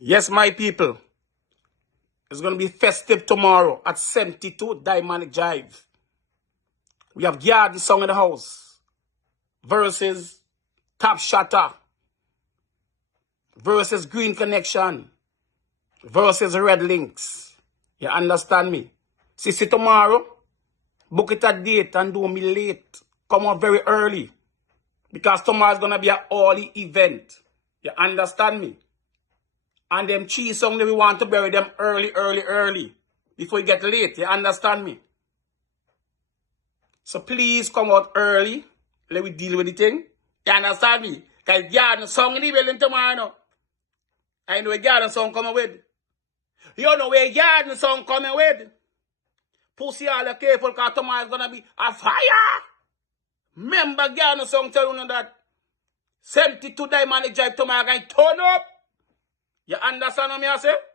Yes, my people. It's going to be festive tomorrow at 72 Diamond Drive. We have Garden Song in the house versus Top Shatter versus Green Connection versus Red Links. You understand me? See tomorrow, book it a date and do me late. Come on very early. Because tomorrow is going to be an early event. You understand me? And them cheese song, we want to bury them early. Before you get late. You understand me? So please come out early. Let me deal with the thing. You understand me? Because Garden Song in the building tomorrow. No? I know where Garden Song coming with. You know where Garden Song coming with. Pussy all the careful because tomorrow is going to be a fire. Remember Garden Song tell you that 72 Diamond Drive tomorrow going to turn up. You understand what I say?